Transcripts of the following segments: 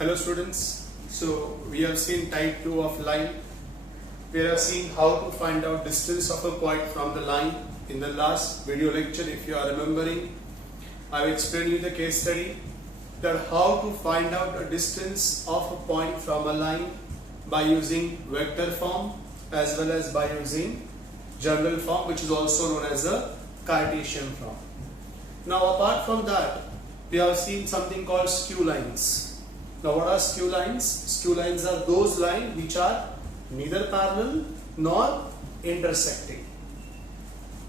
Hello students, so we have seen type 2 of line. We have seen how to find out distance of a point from the line. In the last video lecture, if you are remembering, I have explained you the case study that how to find out a distance of a point from a line by using vector form as well as by using general form, which is also known as a Cartesian form. Now apart from that, we have seen something called skew lines. Now what are skew lines? Skew lines are those lines which are neither parallel nor intersecting.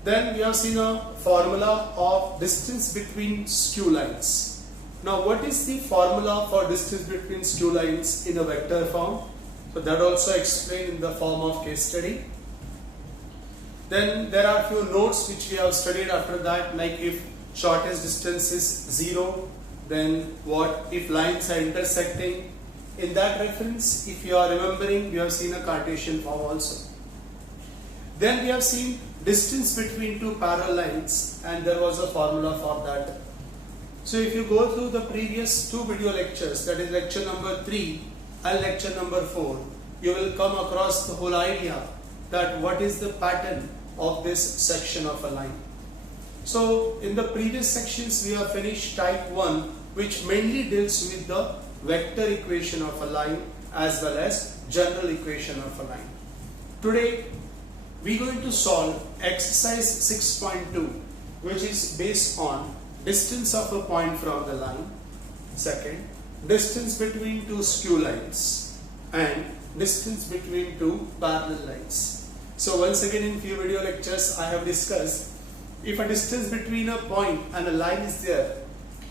Then we have seen a formula of distance between skew lines. Now what is the formula for distance between skew lines in a vector form? So that also explained in the form of case study. Then there are few notes which we have studied after that, like if shortest distance is 0, then what if lines are intersecting. In that reference, if you are remembering, we have seen a Cartesian form also. Then we have seen distance between two parallel lines, and there was a formula for that. So if you go through the previous two video lectures, that is lecture number 3 and lecture number 4, you will come across the whole idea that what is the pattern of this section of a line. So in the previous sections we have finished type 1, which mainly deals with the vector equation of a line as well as general equation of a line. Today we are going to solve exercise 6.2, which is based on distance of a point from the line, second distance between two skew lines, and distance between two parallel lines. So once again, in few video lectures I have discussed, if a distance between a point and a line is there,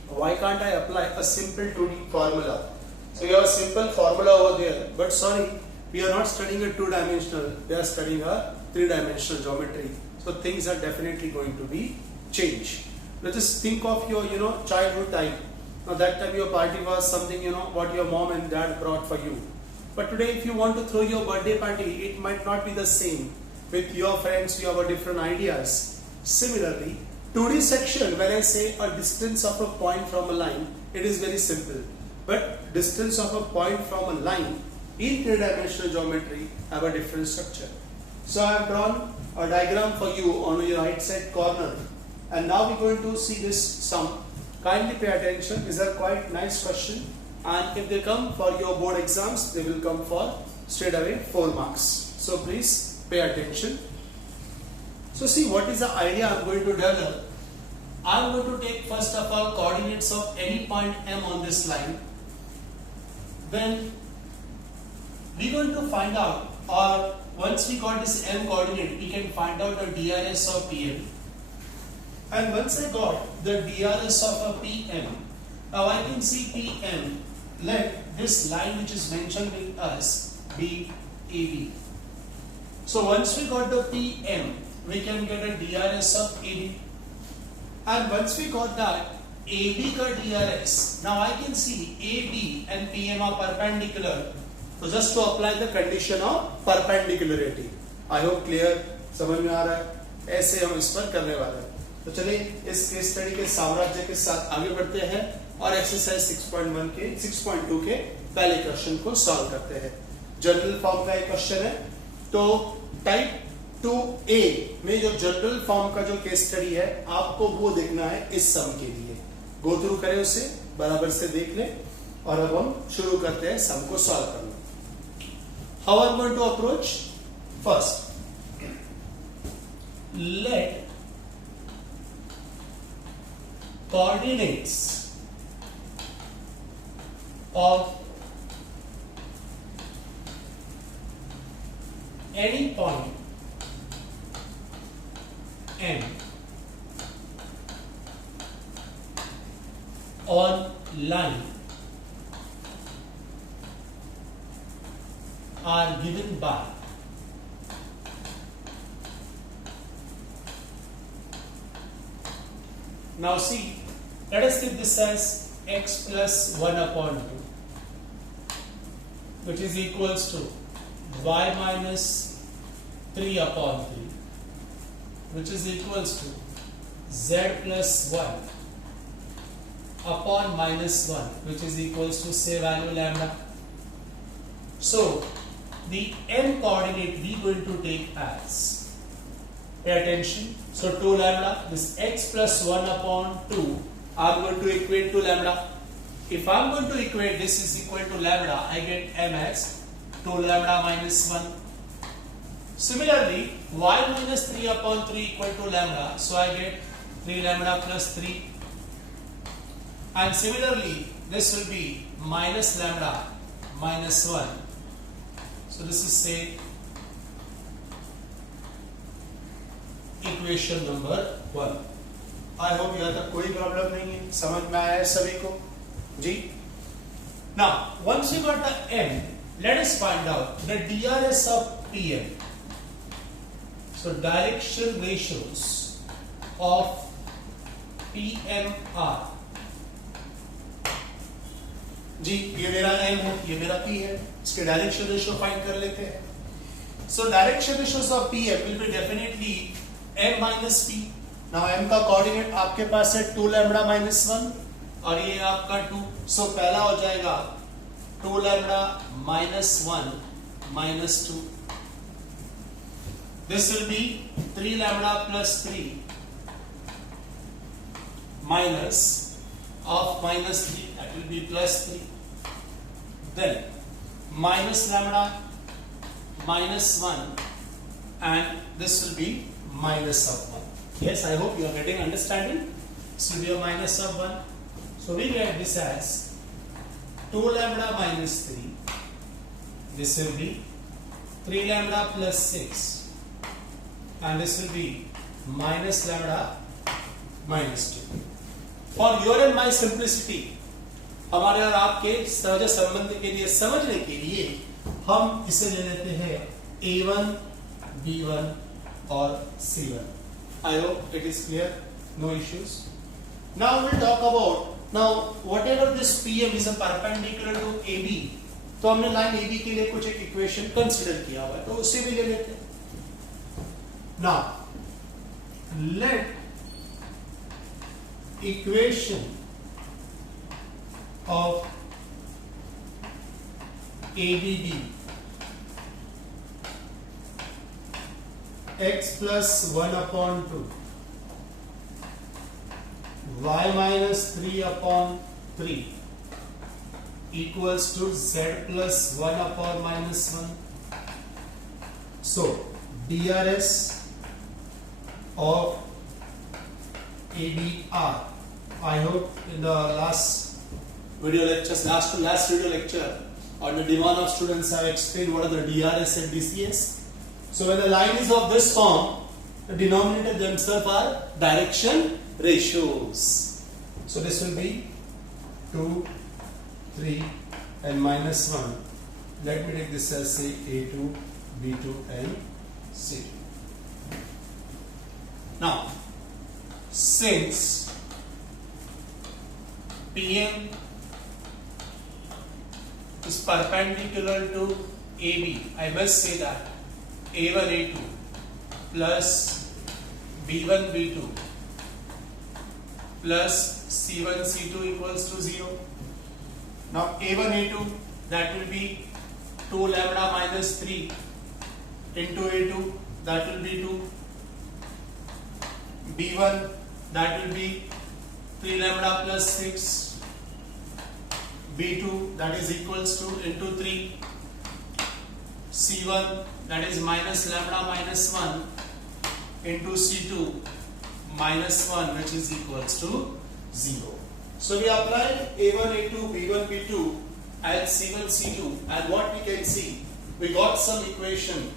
why can't I apply a simple 2D formula? So you have a simple formula over there, but sorry, we are not studying a two-dimensional, we are studying a three-dimensional geometry. So things are definitely going to be changed. Now just think of your childhood time. Now that time your party was something what your mom and dad brought for you. But today if you want to throw your birthday party, it might not be the same. With your friends you have a different ideas. Similarly, 2D section, when I say a distance of a point from a line, it is very simple. But distance of a point from a line in three-dimensional geometry have a different structure. So I have drawn a diagram for you on your right side corner. And now we are going to see this sum. Kindly pay attention. These are quite nice questions. And if they come for your board exams, they will come for straight away 4 marks. So please pay attention. So see, what is the idea I am going to develop. I am going to take first of all coordinates of any point M on this line. Then we are going to find out, or once we got this M coordinate, we can find out the DRS of PM. And once I got the DRS of a PM, now I can see PM, let this line which is mentioned with us be AB. So once we got the PM, we can get a DRS of AB. And once we got that AB ka DRS, now I can see AB and PM are perpendicular. So just to apply the condition of perpendicularity. I hope clear, समझ में आ रहा है? ऐसे हम इस पर करने वाले हैं. तो चलिए इस केस स्टडी के साम्राज्य के साथ आगे बढ़ते हैं और एक्सरसाइज 6.2 के पहले क्वेश्चन को सॉल्व करते हैं. जनरल फॉर्म का एक क्वेश्चन है. तो टाइप 2A में जो जनरल फॉर्म का जो केस स्टडी है, आपको वो देखना है इस सम के लिए. गो थ्रू करें उसे, बराबर से देख लें और अब हम शुरू करते हैं सम को सॉल्व करना. How I am going to approach? First, let coordinates of any point M on line are given by now see, let us take this as x plus 1 upon 2, which is equals to y minus 3 upon 3, which is equals to z plus 1 upon minus 1, which is equals to say value lambda. So the m coordinate we going to take as, pay attention, so 2 lambda, this x plus 1 upon 2 I'm going to equate to lambda. If I'm going to equate this is equal to lambda, I get m as 2 lambda minus 1. Similarly, y minus 3 upon 3 equal to lambda, so I get 3 lambda plus 3. And similarly, this will be minus lambda minus 1. So this is say equation number 1. I hope यहाँ तक कोई problem नहीं है, समझ में आया है सभी को जी. Now, once we got the m, let us find out the DRS of PM. So direction ratios of PMR. जी ये मेरा m है, ये मेरा p है, इसके डायरेक्शन रेशियो फाइंड कर लेते हैं. So direction ratios of PM will be definitely m minus p. Now m का कोऑर्डिनेट आपके पास है 2 लैम्बडा माइनस 1 और ये आपका 2. सो पहला हो जाएगा 2 lambda minus 1 minus 2. This will be 3 lambda plus 3 minus of minus 3, that will be plus 3. Then minus lambda minus 1 and this will be minus of 1. Yes, I hope you are getting understanding. This will be a minus of 1. So we get this as 2 lambda minus 3. This will be 3 lambda plus 6 and this will be minus lambda minus 2. For your and my simplicity, हमारे और आपके सहज संबंध के लिए समझने के लिए हम इसे ले लेते हैं A1, B1 और C1. I hope it is clear, no issues. Now we'll talk about now whatever this PM is a perpendicular to AB. तो हमने लाइन AB के लिए कुछ एक इक्वेशन कंसीडर किया हुआ है, तो उसे भी ले लेते हैं. Now let equation of ABD x plus 1 upon 2 y minus 3 upon 3 equals to z plus 1 upon minus 1. So DRS of ABR. I hope in the last video lectures, last video lecture, or the demand of students have explained what are the DRS and DCS. So when the line is of this form, the denominator themselves are direction ratios. So this will be 2, 3 and minus 1. Let me take this as say A2, B2 and C2. Now, since PM is perpendicular to AB, I must say that A1 A2 plus B1 B2 plus C1 C2 equals to 0. Now A1 A2, that will be 2 lambda minus 3 into A2, that will be 2. B1, that will be 3 lambda plus 6. B2, that is equals to into 3. C1, that is minus lambda minus 1 into C2 minus 1, which is equals to 0. So we applied A1 A2 B1 B2 and C1 C2, and what we can see, we got some equation.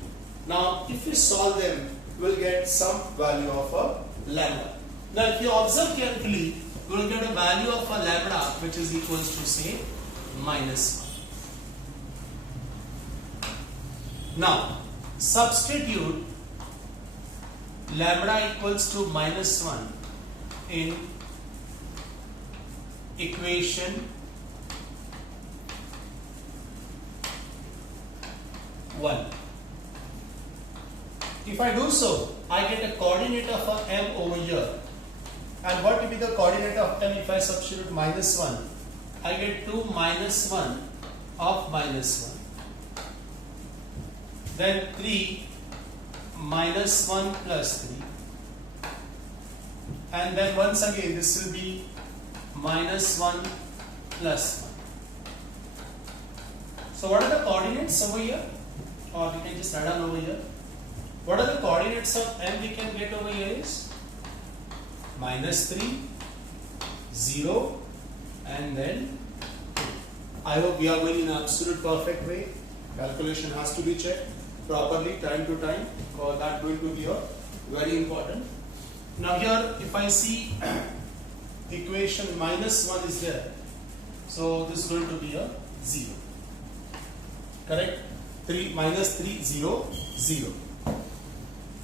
Now if we solve them, we will get some value of a lambda. Now if you observe carefully, we will get a value of a lambda which is equals to say minus 1. Now substitute lambda equals to minus 1 in equation 1. If I do so, I get a coordinate of a m over here And what will be the coordinate of m if I substitute -1? I get 2 minus 1 of -1. Then 3 minus 1 plus 3. And then once again this will be -1 plus 1. So what are the coordinates over here? Or we can just write down over here. What are the coordinates of m we can get over here is -3, 0 and then 2. I hope we are going in absolute perfect way. Calculation has to be checked properly time to time, because that going to be very important. Now here if I see equation -1 is there, so this is going to be a 0. Correct? 3 minus 3 0 0.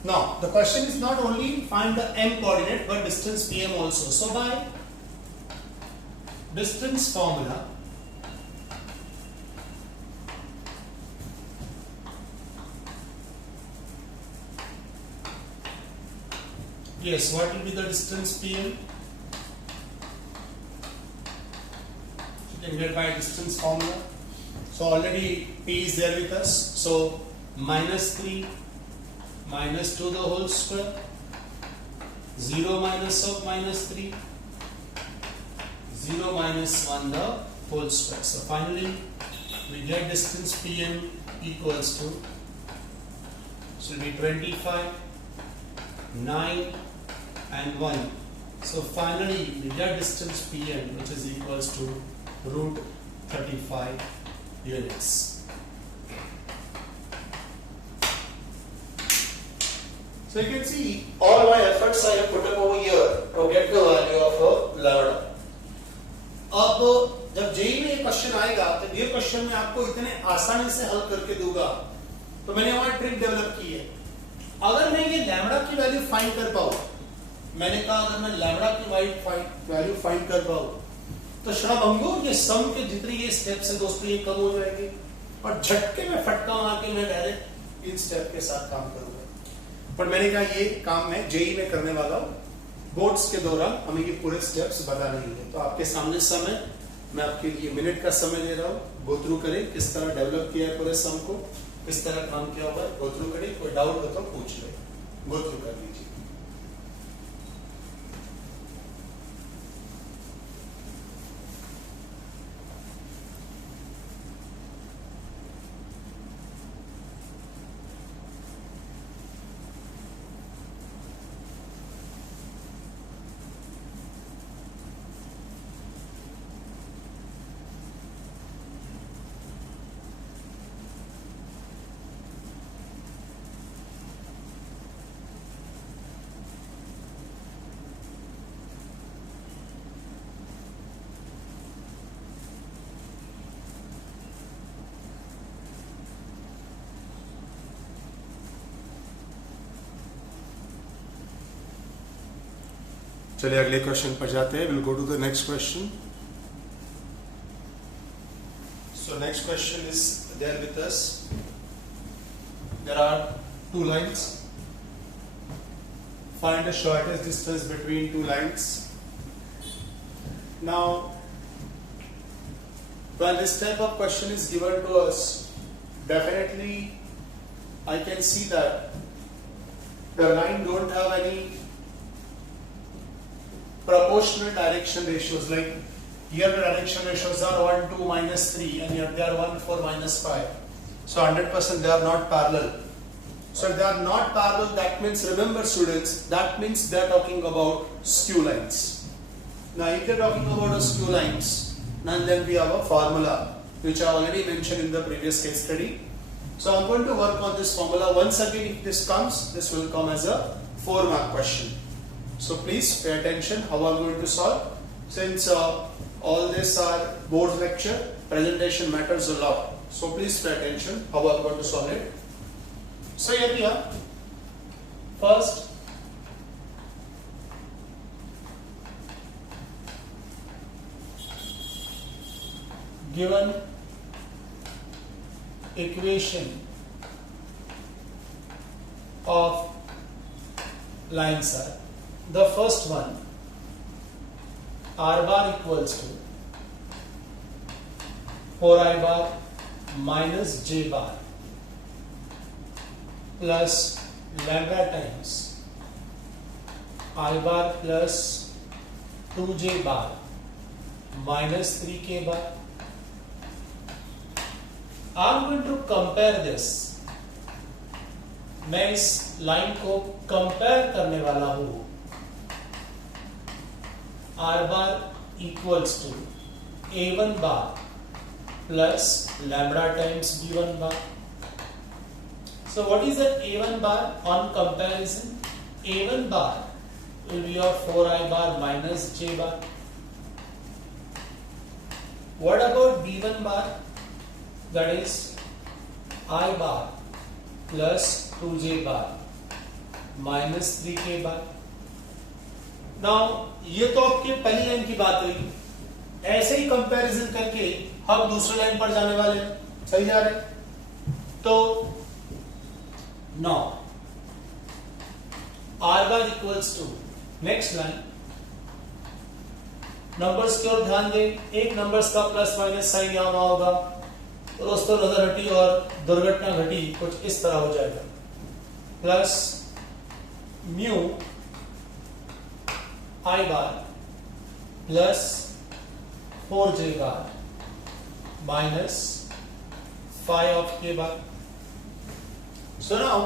Now the question is not only find the m coordinate but distance pm also. So by distance formula, yes, what will be the distance pm? You can get by distance formula. So already p is there with us. So -3 minus 2 the whole square, 0 minus of -3, 0 minus 1 the whole square. So finally we get distance pm equals to, so it will be 25, 9 and 1. So finally we get distance pm which is equals to √35 units. So you can see all my efforts I have put up over here to get the value of lambda. अब जब JEE में ये question आएगा तो ये question में आपको इतने आसानी से हल करके दूंगा, तो मैंने वहां ट्रिक डेवलप की है. अगर मैं ये लैम्बडा की वैल्यू फाइंड कर पाऊं, मैंने कहा अगर मैं लैम्बडा की वैल्यू फाइंड कर पाऊं तो श्रावंगो ये सम के जितने ये स्टेप्स है दोस्तों ये कम हो जाएंगे और झटके में फटका मार के मैं डायरेक्ट इन स्टेप के साथ काम करूंगा. पर मैंने कहा ये काम मैं जेई में करने वाला हूं, बोर्ड्स के दौरान हमें ये पूरे स्टेप्स बता नहीं है. तो आपके सामने समय, मैं आपके लिए मिनट का समय दे रहा हूं, गो थ्रू करें किस तरह डेवलप किया है पूरे सम को, किस तरह काम किया हुआ है, गो थ्रू करें. कोई डाउट हो तो पूछ ले, गो थ्रू कर लीजिए. चलिए अगले क्वेश्चन पर जाते हैं. Will go to the next question. So next question is there with us. There are two lines. Find the shortest distance between two lines. Now, when this type of question is given to us, definitely I can see that the line don't have any proportional direction ratios. Like here the direction ratios are 1, 2, -3 and here they are 1, 4, -5. So 100% they are not parallel. So if they are not parallel, that means, remember students, that means they are talking about skew lines. Now if they are talking about a skew lines, then we have a formula which I already mentioned in the previous case study. So I'm going to work on this formula. Once again, if this comes, this will come as a 4-mark question. So please pay attention how I'm going to solve. Since all this are board lecture, presentation matters a lot. So please pay attention how I'm going to solve it. So here we are. First, given equation of lines are, the first one r bar equals to 4i bar minus j bar plus lambda times I bar plus 2j bar minus 3k bar. I'm going to compare this. मैं इस line को compare करने वाला हूं. R bar equals to A1 bar plus lambda times B1 bar. So what is that A1 bar on comparison? A1 bar will be of 4i bar minus j bar. What about B1 bar? That is I bar plus 2j bar minus 3k bar. Now ये तो आपके पहली line की बात हुई. ऐसे ही comparison करके हम दूसरे लाइन पर जाने वाले हैं. सही जा रहे हैं? तो now R bar equals to next line. Numbers की ओर ध्यान दें. एक नंबर्स का प्लस माइनस साइन यहां वहां होगा. तो दोस्तों नजर हटी और दुर्घटना घटी. कुछ इस तरह हो जाएगा. Plus mu I bar plus 4j bar minus 5 of k bar. So now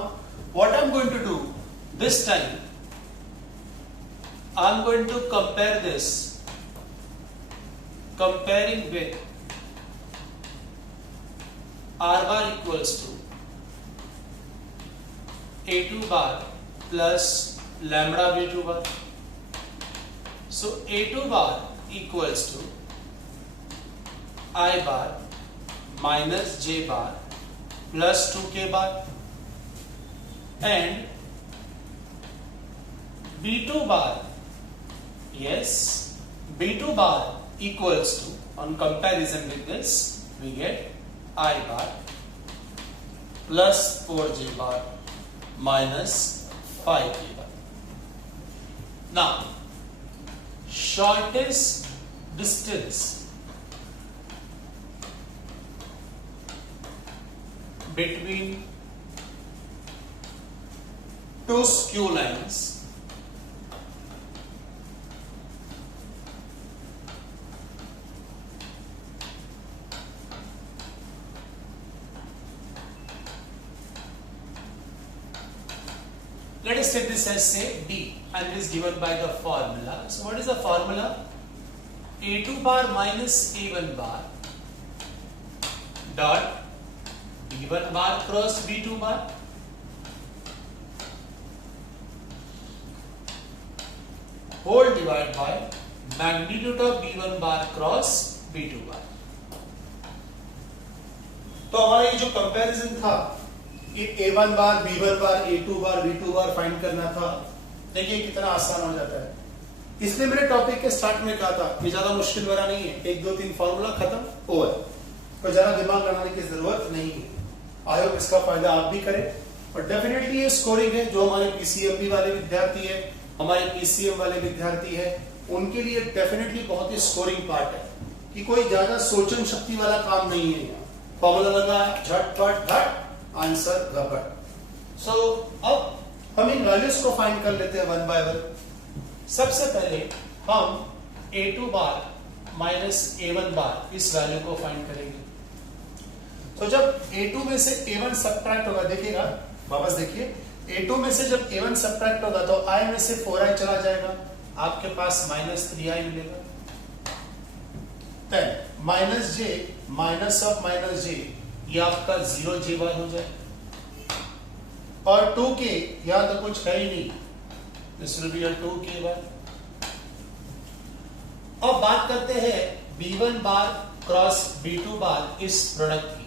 what I'm going to do this time, I'm going to compare this, comparing with R bar equals to A2 bar plus lambda B2 bar. So A2 bar equals to I bar minus j bar plus 2k bar, and B2 bar, yes, B2 bar equals to, on comparison with this, we get I bar plus 4j bar minus 5k bar. Now, shortest distance between two skew lines Let us take this as say D, and it is given by the formula. So what is the formula? A2 bar minus A1 bar dot B1 bar cross B2 bar whole divided by magnitude of B1 bar cross B2 bar. तो हमारा ये जो comparison था, ये A1 बार, B1 बार, A2 बार, B2 बार find करना था. देखिए कितना आसान हो जाता है. इसलिए मैंने टॉपिक के स्टार्ट में कहा था कि ज्यादा मुश्किल वाला नहीं है. 1 2 3 फॉर्मूला खत्म, ओवर. तो ज्यादा दिमाग लगाने की जरूरत नहीं है. आई होप इसका फायदा आप भी करें. और डेफिनेटली ये स्कोरिंग है. जो हमारे पीसीएमबी वाले विद्यार्थी है, हमारे पीसीएम वाले विद्यार्थी है, उनके लिए डेफिनेटली बहुत ही स्कोरिंग पार्ट है. कि कोई ज्यादा सोचन शक्ति वाला काम नहीं है. फॉर्मूला लगा, झटपट झट आंसर रबड़. सो अब हम इन वैल्यूज को फाइंड कर लेते हैं वन बाय वन. सबसे पहले हम A2 बार माइनस A1 बार इस वैल्यू को फाइंड करेंगे. तो जब A2 में से A1 सबट्रैक्ट होगा, देखिएगा वापस देखिए, A2 में से जब A1 सबट्रैक्ट होगा तो I में से 4i चला जाएगा, आपके पास माइनस 3i मिलेगा. Then minus j minus of minus j, ये आपका 0j बार हो जाए. और 2k यहां तो कुछ है ही नहीं, this will be a 2k बार. अब बात करते हैं B1 बार क्रॉस B2 बार इस प्रोडक्ट की.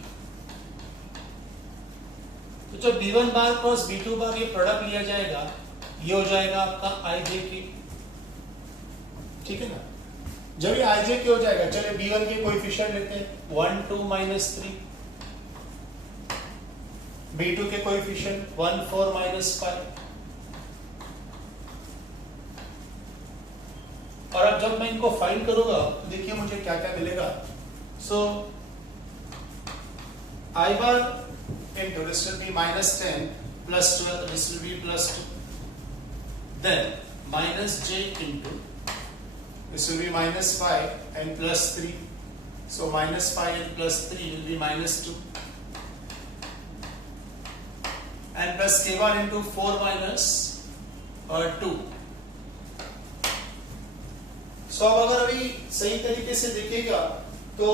तो जब B1 बार क्रॉस B2 बार ये प्रोडक्ट लिया जाएगा, ये हो जाएगा आपका ijk. ठीक है ना. जब ये ijk हो जाएगा, चलिए B1 के कोएफिशिएंट लेते हैं, 1 2 minus 3. B2 के कोएफिशिएंट 1 4 minus 5. और अब जब मैं इनको फाइंड करूंगा तो देखिए मुझे क्या क्या मिलेगा. सो I bar into this will be minus 10 plus 12, this will be plus 2. Then minus j into this will be minus 5 and plus 3. So minus 5 and plus 3 will be minus 2. And plus k bar into 4 minus 2. So अब अगर अभी सही तरीके से देखिएगा तो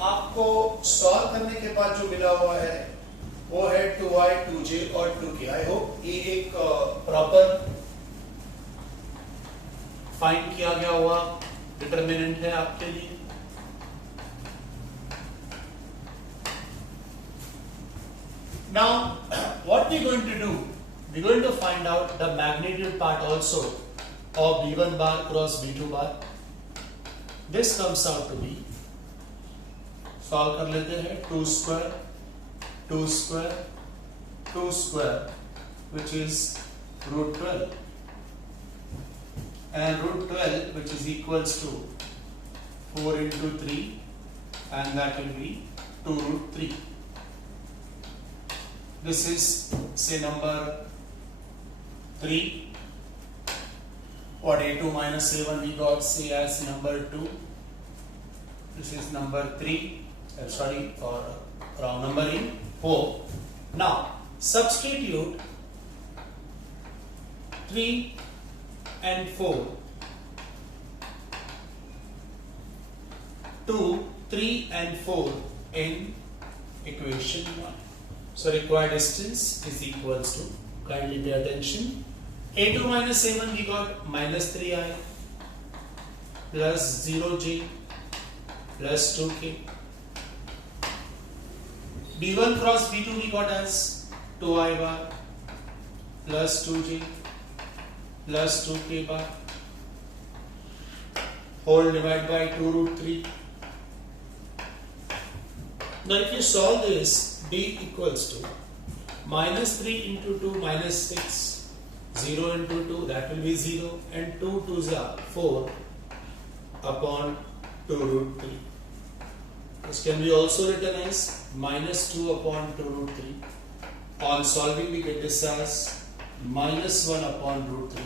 आपको solve करने के बाद जो मिला हुआ है वो है 2i, 2j और 2k. आई होप ये एक प्रॉपर फाइंड किया गया हुआ डिटरमिनेंट है आपके लिए. Now what we going to do, we going to find out the magnitude part also of b1 bar cross b2 bar. This comes out to be, solve कर लेते हैं, 2 square 2 square 2 square which is root 12 and root 12 which is equals to 4 into 3 and that will be 2 root 3. This is say number 3. What a2 minus a1 we got say as number 2. This is number 3. Sorry for wrong numbering. 4. Now substitute 3 and 4. 2, 3 and 4 in equation 1. So required distance is equals to, kindly pay attention, a2 minus a1 we got minus 3i plus 0j plus 2k. b1 cross b2 we got as 2i bar plus 2j plus 2k bar whole divided by 2 root 3. Now if you solve this, b equals to minus 3 into 2 minus 6, 0 into 2 that will be 0 and 2 2s are 4 upon 2 root 3. This can be also written as minus 2 upon 2 root 3. On solving we get this as minus 1 upon root 3.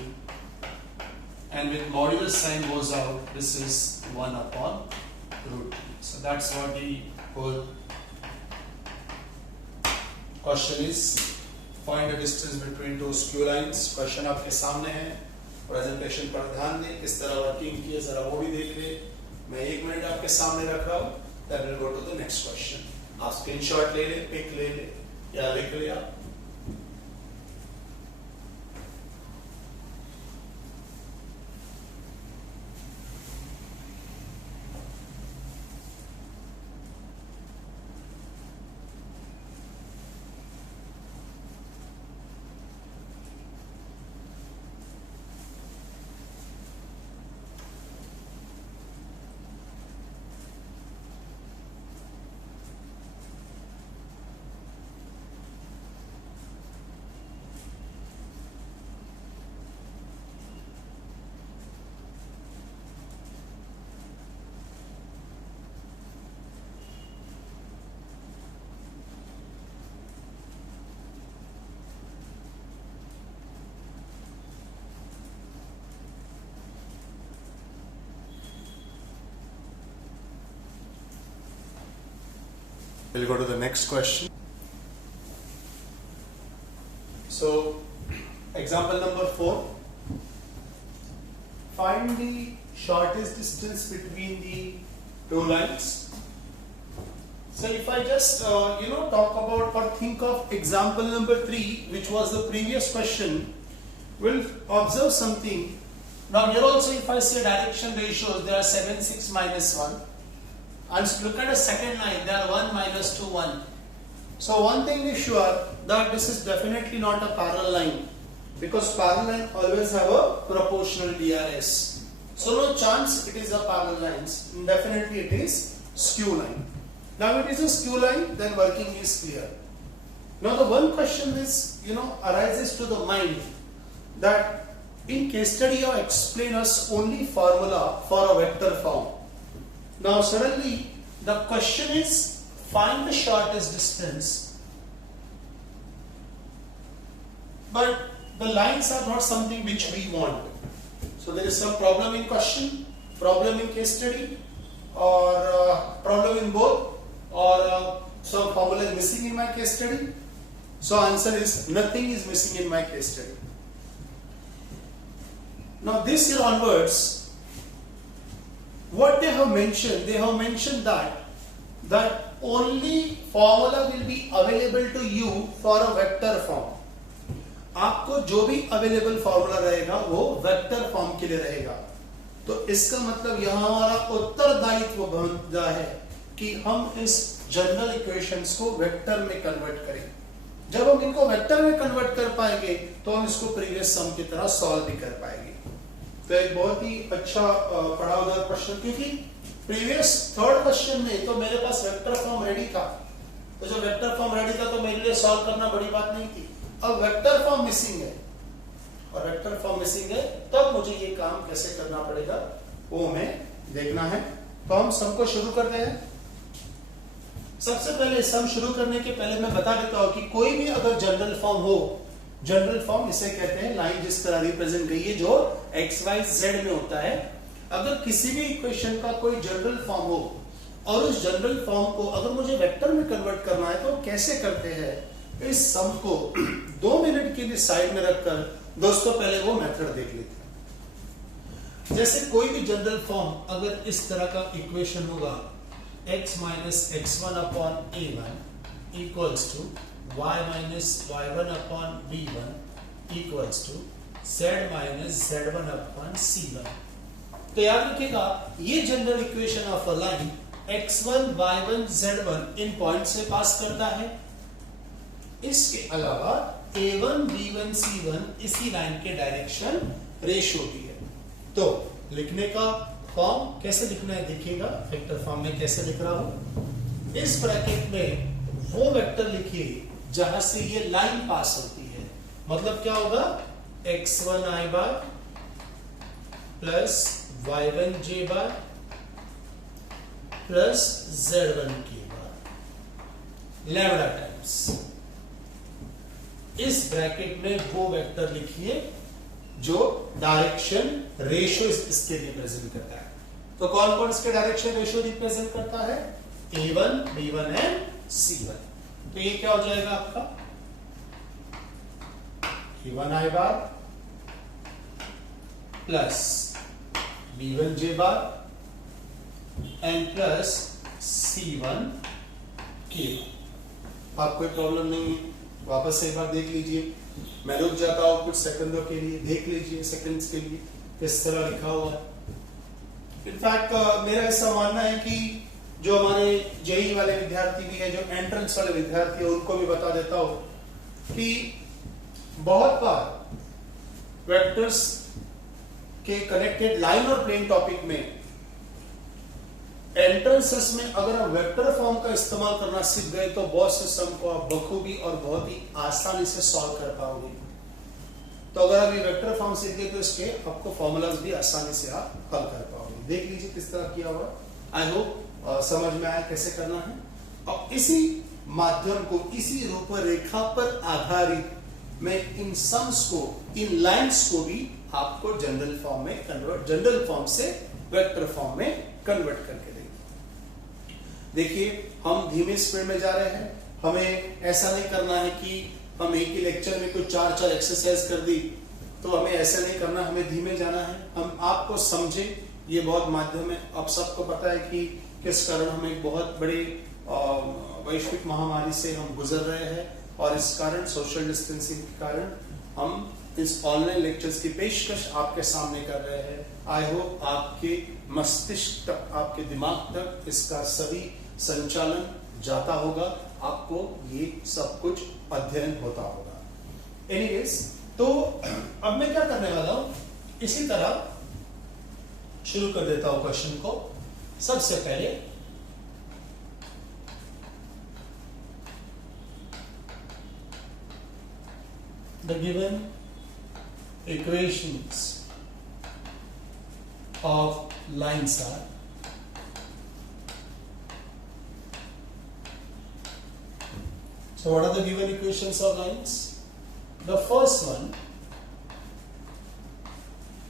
And with modulus sign goes out, this is 1 upon root 3. So that's what the whole question is. Find the distance between two skew lines. Question आपके सामने है. Presentation पर ध्यान दें, किस तरह working की है जरा वो भी देख ले. मैं 1 मिनट आपके सामने रख रहा हूँ. Then we'll go to the next question. आप स्क्रीनशॉट ले ले, पिक ले ले या लिख ले आप. We'll go to the next question. So, example number 4. Find the shortest distance between the two lines. So, if I just talk about or think of example number 3, which was the previous question, we'll observe something. Now, here also, if I say direction ratios, there are 7, 6, minus 1. And look at a second line, there are 1, minus 2, 1. So one thing is sure that this is definitely not a parallel line, because parallel line always have a proportional DRS. So no chance it is a parallel line. Definitely it is skew line. Now it is a skew line, then working is clear. Now the one question is, arises to the mind that In case study, you explain us only formula for a vector form. Now suddenly the question is find the shortest distance, but the lines are not something which we want. So there is some problem in question, problem in case study, or problem in both, or some formula is missing in my case study. So answer is nothing is missing in my case study. Now this year onwards, what they have mentioned that only formula will be available to you for a vector form. आपको जो भी available formula रहेगा वो vector form के लिए रहेगा। तो इसका मतलब यहां हमारा उत्तरदायित्व बनता है कि हम इस जनरल इक्वेशंस को वेक्टर में कन्वर्ट करें। जब हम इनको वेक्टर में कन्वर्ट कर पाएंगे तो हम इसको प्रीवियस सम की तरह सॉल्व भी कर पाएंगे। तो एक बहुत ही अच्छा पढ़ा हुआ क्वेश्चन, क्योंकि प्रीवियस थर्ड क्वेश्चन में तो मेरे पास वेक्टर फॉर्म रेडी था, तो जब वेक्टर फॉर्म रेडी था तो मेरे लिए सॉल्व करना बड़ी बात नहीं थी। अब वेक्टर फॉर्म मिसिंग है, और वेक्टर फॉर्म मिसिंग है, तब मुझे ये काम कैसे करना पड़ेगा वो हमें देखना है। तो हम सम को शुरू करते हैं। सबसे पहले सम शुरू करने के पहले मैं बता देता हूं कि कोई भी अगर जनरल फॉर्म हो, जनरल फॉर्म इसे कहते हैं लाइन जिस तरह रिप्रेजेंट गई है जो एक्स वाई जेड में होता है। अगर किसी भी इक्वेशन का कोई जनरल फॉर्म हो और उस जनरल फॉर्म को अगर मुझे वेक्टर में कन्वर्ट करना है तो कैसे करते हैं, इस सम को 2 मिनट के लिए साइड में रखकर दोस्तों पहले वो मेथड देख लेते हैं। जैसे कोई भी जनरल फॉर्म अगर इस तरह का इक्वेशन होगा x minus x1 upon a1 equals to y minus y1 upon b1 equals to z minus z1 upon c1। तो याद रखिएगा ये general equation of a line x1 y1 z1 इन पॉइंट से पास करता है। इसके अलावा a1 b1 c1 इसी लाइन के डायरेक्शन रेश होती है। तो लिखने का फॉर्म कैसे लिखना है देखिएगा, वेक्टर फॉर्म में कैसे लिख रहा हूं। इस ब्रैकेट में वो वेक्टर लिखिए जहां से ये लाइन पास होती है। मतलब क्या होगा, x1 i bar plus y1 j bar plus z1 k bar lambda times. इस ब्रैकेट में वो वेक्टर लिखिए जो डायरेक्शन रेशियो इसके रिप्रेजेंट करता है। तो कौन कौन इसके डायरेक्शन रेशियो रिप्रेजेंट करता है, a1 b1 एंड c1। तो ये क्या हो जाएगा आपका a1 i bar plus b1 j bar and plus c1 k बार। आप कोई प्रॉब्लम नहीं है, वापस एक बार देख लीजिए। मैं रुक जाता हूं कुछ सेकंडों के लिए, देख लीजिए सेकंड्स के लिए किस तरह लिखा हुआ है। इनफैक्ट मेरा ऐसा मानना है कि जो हमारे जेई वाले विद्यार्थी भी हैं, जो एंट्रेंस वाले विद्यार्थी हैं, उनको भी बता देता हूं कि बहुत बार वेक्टर्स के कनेक्टेड लाइन और प्लेन टॉपिक में एंट्रेंसेस में अगर हम वेक्टर फॉर्म का इस्तेमाल करना सीख गए तो बहुत से सम को आप बखूबी और बहुत ही आसानी से सॉल्व कर पाओगे। तो अगर अभी वेक्टर फॉर्म सीख गए तो इसके आपको फॉर्मूलाज भी आसानी से आप हल कर पाओगे। देख लीजिए किस तरह किया हुआ। आई होप समझ में आया कैसे करना है। और इसी माध्यम को, इसी रूपरेखा पर आधारित मैं इन सम्स को, इन लाइंस को भी आपको जनरल फॉर्म में कन्वर्ट, जनरल फॉर्म से वेक्टर फॉर्म में कन्वर्ट करके देंगे। देखिए हम धीमे स्पीड में जा रहे हैं। हमें ऐसा नहीं करना है कि हम एक ही लेक्चर में कुछ 4 एक्सरसाइज कर दी, तो हमें ऐसा नहीं करना, हमें धीमे जाना है। हम आपको समझे, ये बहुत माध्यम है। आप सबको पता है कि किस कारण हम एक बहुत बड़े वैश्विक महामारी से हम गुजर रहे हैं, और इस कारण सोशल डिस्टेंसिंग के कारण हम इस ऑनलाइन लेक्चर्स की पेशकश आपके सामने कर रहे हैं। आई होप आपके मस्तिष्क तक, आपके दिमाग तक इसका सभी संचालन जाता होगा, आपको ये सब कुछ अध्ययन होता होगा। एनीवेज, तो अब मैं क्या करने वाला हूं, इसी तरह शुरू कर देता हूं क्वेश्चन को। सबसे पहले the given equations of lines are so what are the given equations of lines? The first one,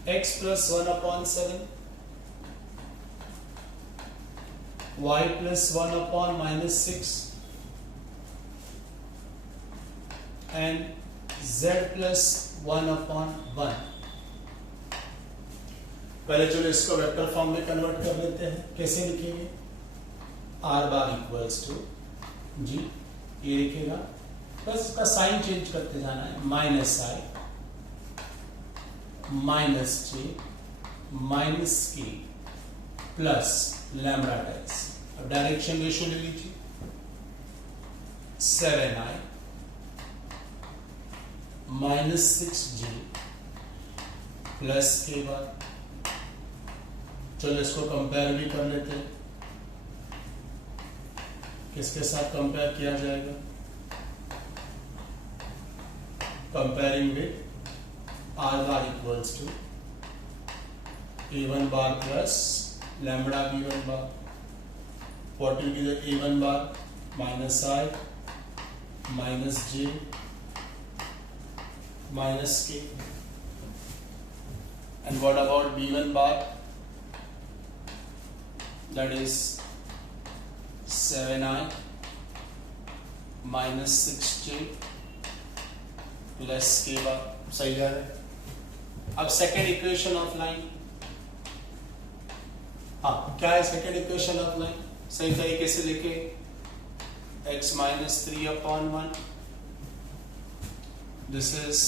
x plus 1 upon 7 y plus 1 upon minus 6 and z plus 1 upon 1. पहले चलो इसको वेक्टर फॉर्म में convert कर लेते हैं. कैसे लिखेंगे? r bar equals to जी, ये लिखेगा, बस इसका साइन चेंज करते जाना है, minus i minus j minus k plus lambda times. अब डायरेक्शन रेशियो ले लीजिए, 7i minus 6j plus k बार. चलो इसको कंपेयर भी कर लेते हैं. किसके साथ कंपेयर किया जाएगा? Comparing with r bar equals to a1 bar plus lambda b1 bar. What will be the a1 bar? Minus I minus j minus k. And what about b1 bar? That is 7i minus 6j plus k bar. सही जा रहा है. अब second equation of line, हाँ क्या है second equation of line? सही तरीके से लिखे, x minus 3 upon 1, this is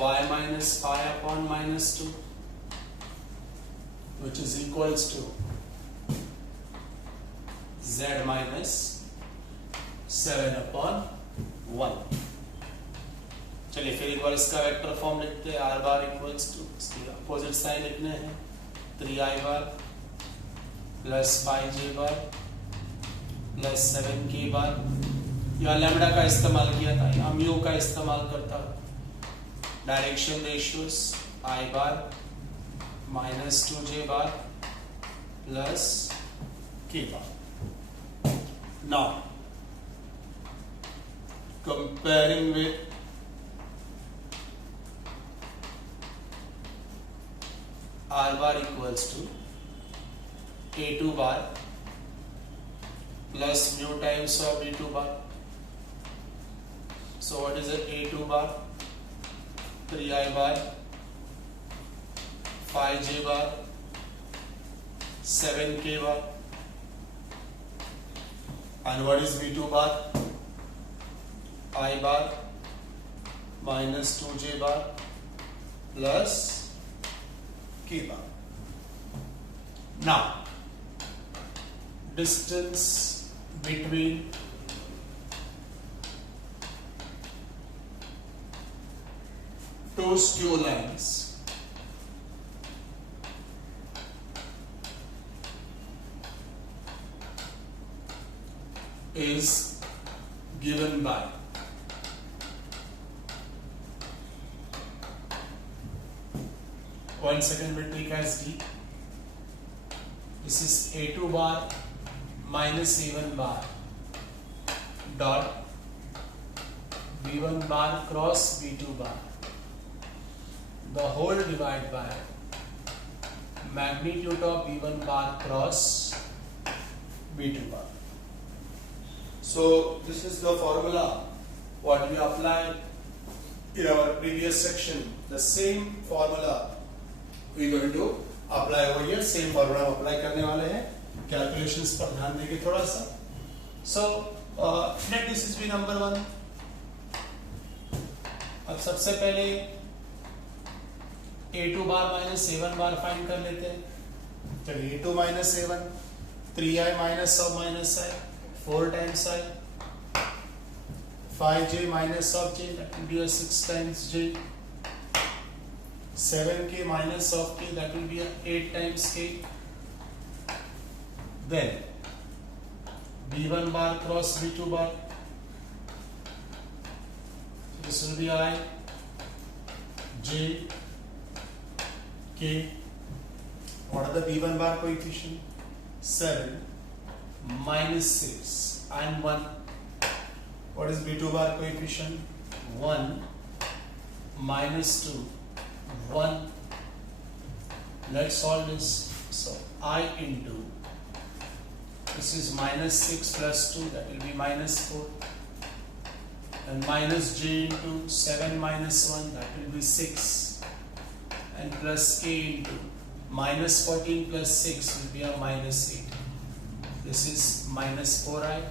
y minus 5 upon minus 2, which is equals to z minus 7 upon 1. चलिए फिर एक बार इसका वेक्टर फॉर्म लिखते हैं, r बार इक्वल्स टू, इसकी अपोजिट साइन लिखने हैं, 3i बार प्लस 5j बार प्लस 7k बार. यहाँ लैम्ब्डा का इस्तेमाल किया था, यहाँ म्यू का इस्तेमाल करता हूँ. Direction ratios i bar minus 2j bar plus k bar. Now comparing with r bar equals to a2 bar plus mu times of b2 bar. So what is the a2 bar? 3i bar 5j bar 7k bar. And what is b2 bar? I bar minus 2j bar plus k bar. Now distance between two skew lines is given by one second, we'll take as d. This is a2 bar minus a1 bar dot b1 bar cross b2 bar, the whole divided by magnitude of b1 bar cross b2 bar. So this is the formula what we applied in our previous section. The same formula we are going to apply over here. Same formula हम apply करने वाले हैं. Calculations पर ध्यान देंगे थोड़ा सा. So let this is be number 1. अब सबसे पहले a2 bar minus a1 bar find कर लेते हैं. चलिए a2 minus a1, 3i minus of minus I, 4 times I, 5j minus of j, that will be a 6 times j, 7k minus of k, that will be a 8 times k. Then b1 bar cross b2 bar, this will be I j k. What are the b1 bar coefficient? 7 minus 6 and 1. What is b2 bar coefficient? 1 minus 2 1. Let's solve this. So I into, this is minus 6 plus 2, that will be minus 4, and minus j into 7 minus 1, that will be 6, and plus k into minus 14 plus 6 will be a minus 8. This is minus 4i,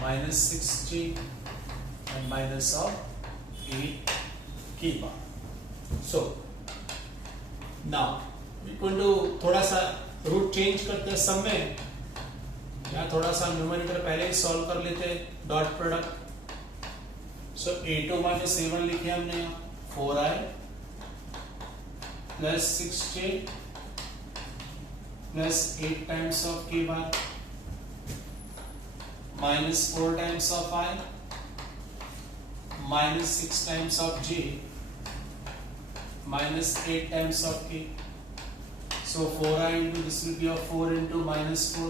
minus 6j, and minus of 8 k bar. So now we going to थोड़ा सा route change करते हैं सम में, या थोड़ा सा numerator पहले ही solve कर लेते हैं, डॉट प्रोडक्ट. सो a2 माइनस a1 लिखे हमने यहाँ, 4i plus 6j plus 8 times of k bar minus 4 times of i minus 6 times of j minus 8 times of k. So 4i into, this will be a 4 into minus 4.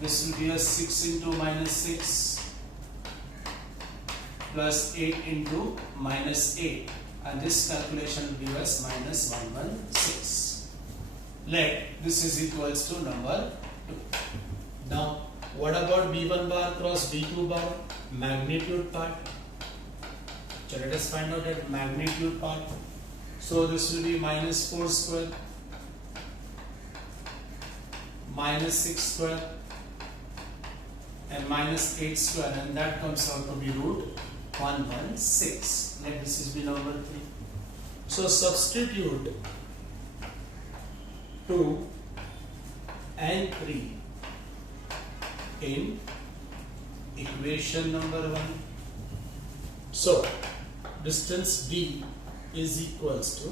This will be a 6 into minus 6 plus 8 into minus 8, and this calculation will give us minus 116. Let this is equals to number 2. Now what about b1 bar cross b2 bar? Magnitude part. So let us find out that magnitude part. So this will be minus 4 square minus 6 square and minus 8 square, and that comes out to be root 116. Let this is be number 3. So substitute 2 and 3 in equation number 1. So distance d is equals to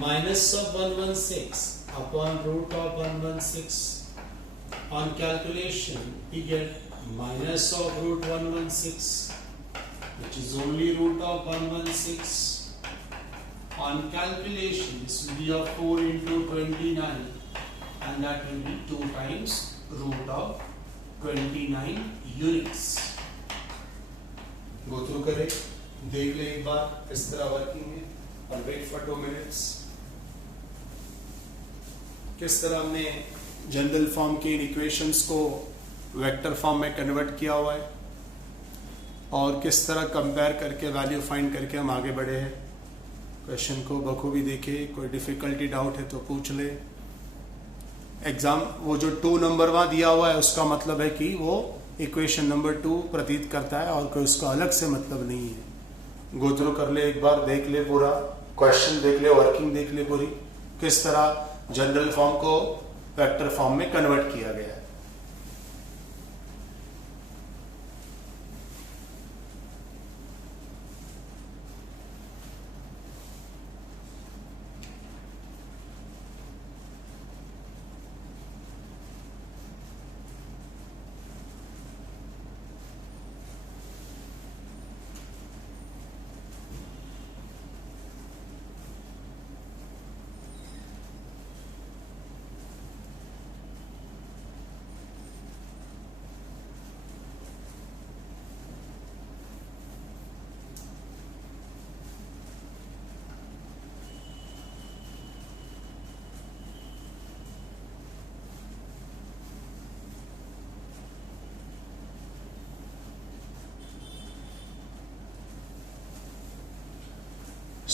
minus of 116 upon root of 116. On calculation we get minus of root 116, which is only root of 116. On calculation this will be a 4 into 29, and that will be 2 times root of 29 units. Go through करें, देख ले एक बार किस तरह working है, और wait for 2 minutes. किस तरह हमने जनरल फॉर्म के इक्वेशंस को वेक्टर फॉर्म में कन्वर्ट किया हुआ है, और किस तरह कंपेयर करके वैल्यू फाइंड करके हम आगे बढ़े हैं. क्वेश्चन को बखूबी देखे, कोई डिफिकल्टी डाउट है तो पूछ ले. एग्जाम वो जो 2 नंबर वहाँ दिया हुआ है उसका मतलब है कि वो इक्वेशन नंबर 2 प्रतीत करता है, और कोई उसका अलग से मतलब नहीं है. गो थ्रू कर ले एक बार, देख ले पूरा क्वेश्चन, देख ले वर्किंग, देख ले पूरी किस तरह जनरल फॉर्म को वेक्टर फॉर्म में कन्वर्ट किया गया है.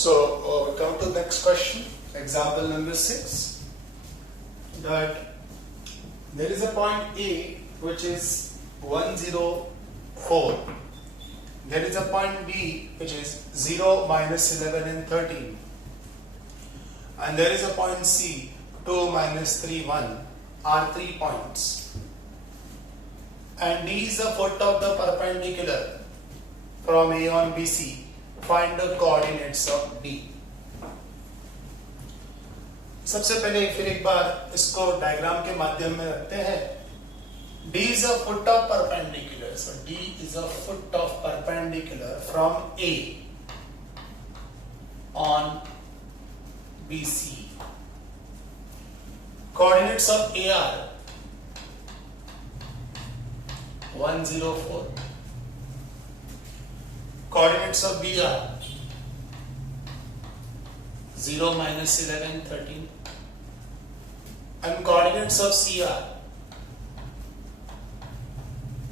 So we come to the next question, example number 6. That there is a point A which is 104. There is a point B which is 0, minus 11 and 13. And there is a point C, 2, minus 3, 1 are 3 points. And D is the foot of the perpendicular from A on BC. Find the coordinates of D. सबसे पहले फिर एक बार इसको diagram के माध्यम में रखते हैं D is a foot of perpendicular. So D is a foot of perpendicular from A on BC. Coordinates of A are 104. Coordinates of B are 0, -11, 13. And coordinates of C are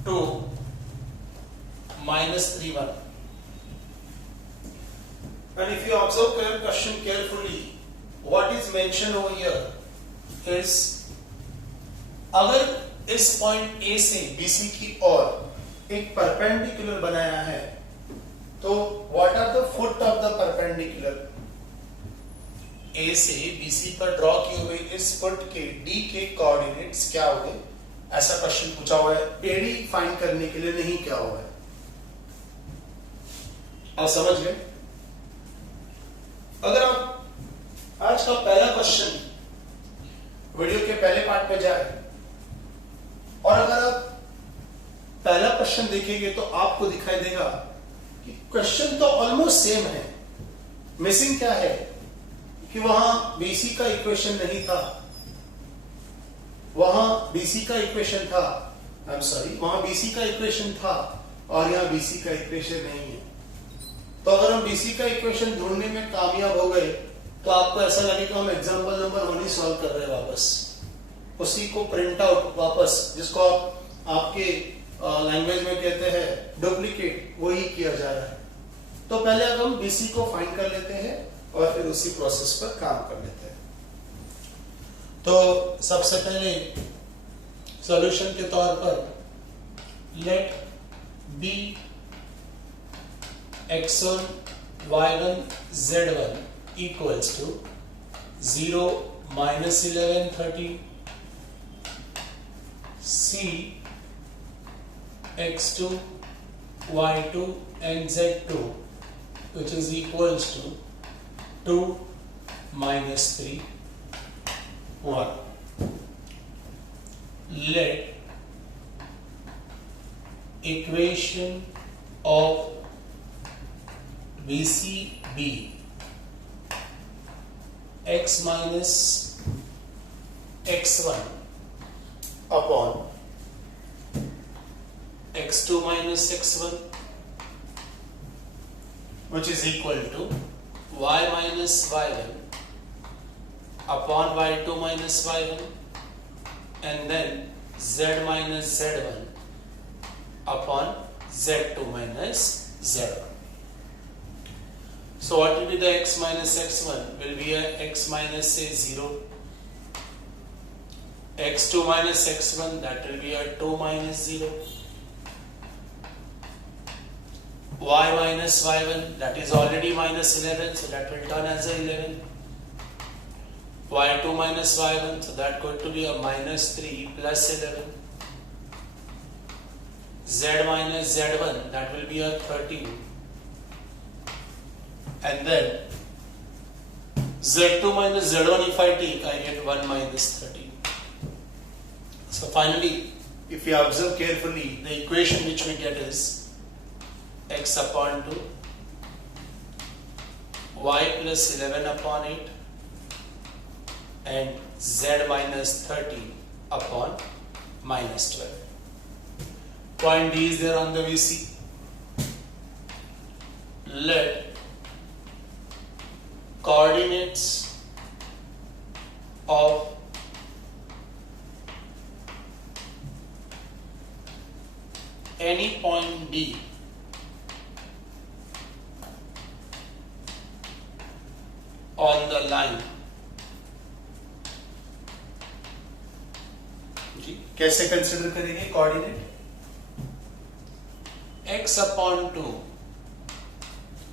2, -3, 1. And if you observe the question carefully, what is mentioned over here is अगर इस point A से BC की ओर एक perpendicular बनाया है तो what are the foot of the perpendicular? A से BC पर ड्रॉ किए हुए इस फुट के D के कोऑर्डिनेट्स क्या होंगे? ऐसा क्वेश्चन पूछा हुआ है। AD फाइंड करने के लिए नहीं क्या हुआ है, आप समझ गए? अगर आप आज का पहला क्वेश्चन वीडियो के पहले पार्ट पे जाए और अगर आप पहला क्वेश्चन देखेंगे तो आपको दिखाई देगा कि क्वेश्चन तो ऑलमोस्ट सेम है। मिसिंग क्या है कि वहां BC का इक्वेशन नहीं था, वहां BC का इक्वेशन था, आई एम सॉरी, वहां BC का इक्वेशन था और यहां BC का इक्वेशन नहीं है। तो अगर हम BC का इक्वेशन ढूंढने में कामयाब हो गए तो आपको ऐसा लगेगा हम एग्जांपल नंबर 1 ही सॉल्व कर रहे हैं, वापस उसी को प्रिंट आउट वापस, जिसको आप आपके लैंग्वेज में कहते हैं डुप्लीकेट, वही किया जा रहा है। तो पहले अब हम BC को फाइंड कर लेते हैं और फिर उसी प्रोसेस पर काम कर लेते हैं। तो सबसे पहले सॉल्यूशन के तौर पर let be x1 y1 z1 equals to 0, -11, 13. C x2 y2 and z2 which is equals to 2, -3, 1. Let equation of BC be x minus x1 upon x2 minus x1 which is equal to y minus y1 upon y2 minus y1 and then z minus z1 upon z2 minus z1. So what will be the x minus x1? Will be a x minus say 0. x2 minus x1, that will be a 2 minus 0. y minus y1, that is already minus 11, so that will turn as a 11. y2 minus y1, so that going to be a minus 3 plus 11. z minus z1, that will be a 13. And then z2 minus z1 if I take, I get 1 minus 13. So finally, if you observe carefully, the equation which we get is x upon 2 y plus 11 upon 8 and z minus 13 upon minus 12. Point D is there on the VC. Let coordinates of any point D on the line, कैसे consider करेंगे coordinate? x upon 2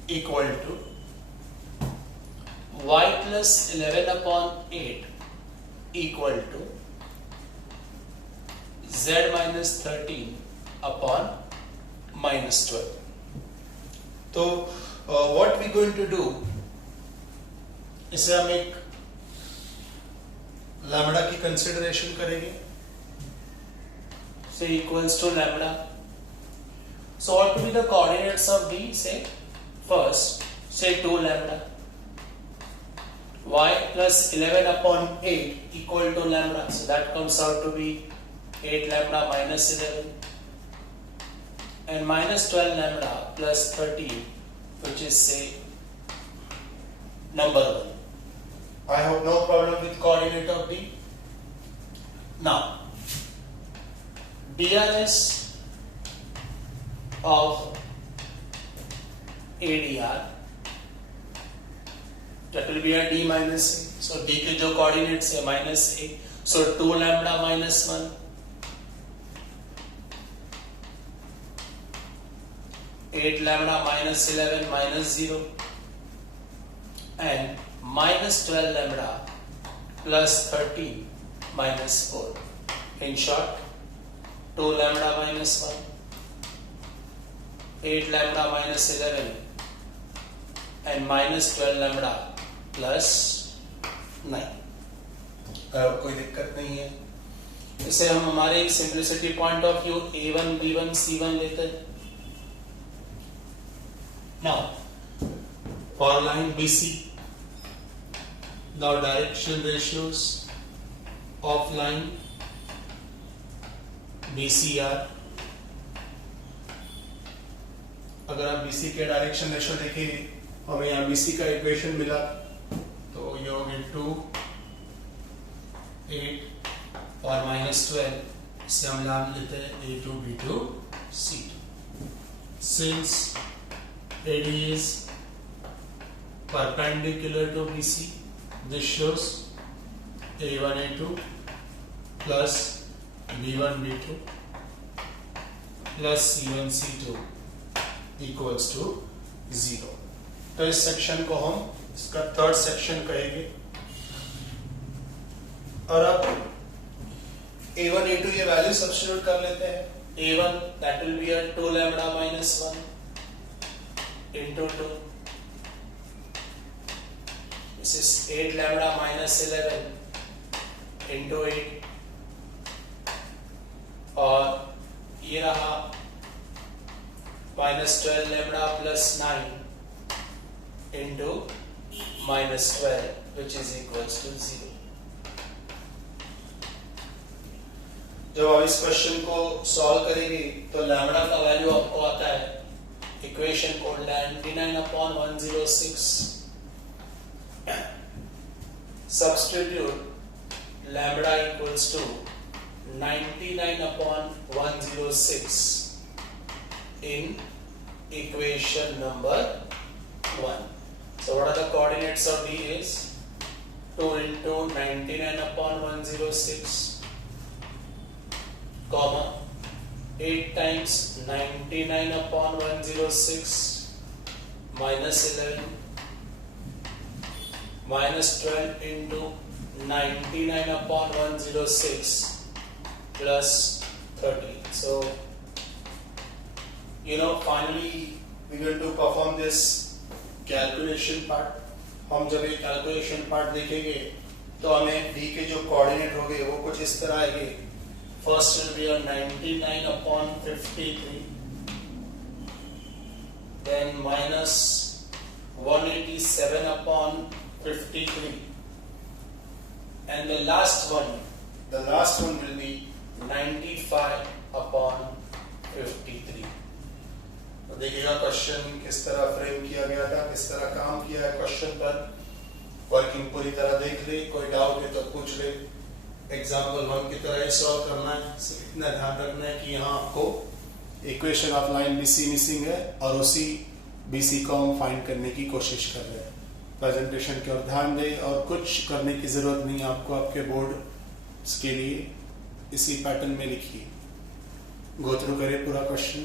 equal to y plus 11 upon 8 equal to z minus 13 upon minus 12. तो what we going to do, इसे हम एक lambda की consideration करेंगे। say equals to lambda. So what to be the coordinates of D? Say first, say 2 lambda. Y plus 11 upon 8 equal to lambda. So that comes out to be 8 lambda minus 11. And minus 12 lambda plus 13, which is say number 1. I have no problem with coordinate of D. Now, DRS of ADR, that will be a D minus A. So D के जो coordinates है minus A. So 2 lambda minus 1. 8 lambda minus 11 minus 0 and minus 12 lambda plus 13 minus 4. In short, 2 lambda minus 1, 8 lambda minus 11 and minus 12 lambda plus 9. अब कोई दिक्कत नहीं है. इसे हम हमारे simplicity point of view A1, B1, C1 लेते हैं. Now, for line BC, the direction ratios of line BC are, अगर आप BC के डायरेक्शन रेशियो देखें, हमें यहाँ BC का इक्वेशन मिला, तो ये हो गया 2, 8 और -12, इससे हम नाम लेते हैं A2, B2, C2. Since AD is perpendicular to BC, this shows A1, A2 plus B1, B2 plus C1, C2 equals to 0. तो इस सेक्शन को हम इसका थर्ड सेक्शन कहेंगे. और अब A1, A2 ये वैल्यू सब्स्टिट्यूट कर लेते हैं. A1 that will be a 2 lambda minus 1 into 2. This is 8 lambda minus 11 into 8. और ये रहा minus 12 lambda plus 9 into minus 12, which is equals to 0. जब आप इस क्वेश्चन को सॉल्व करेंगे तो लैम्बडा का वैल्यू आपको आता है equation code 99/106. Substitute lambda equals to 99/106 in equation number 1. So what are the coordinates of D is 2 into 99/106 comma 8 times 99/106 minus 11 minus 12 into 99/106 plus 30. So finally we will to perform this calculation part. हम जब ये calculation part देखेंगे तो हमें D के जो coordinate होंगे वो कुछ इस तरह आएंगे. First will be a 99/53, then minus 187/53, and the last one will be 95/53. तो देखिएगा क्वेश्चन किस तरह फ्रेम किया गया था, किस तरह काम किया है क्वेश्चन पर. वर्किंग पूरी तरह देख ले, कोई डाउट है तो पूछ ले. एग्जाम्पल 1 की तरह सॉल्व करना है. इतना ध्यान रखना है कि यहाँ आपको equation of line BC missing है और उसी BC को हम फाइंड करने की कोशिश कर रहे हैं. प्रेजेंटेशन की ओर ध्यान दें और कुछ करने की जरूरत नहीं आपको. आपके बोर्ड के लिए इसी पैटर्न में लिखिए. गो थ्रू करें पूरा क्वेश्चन.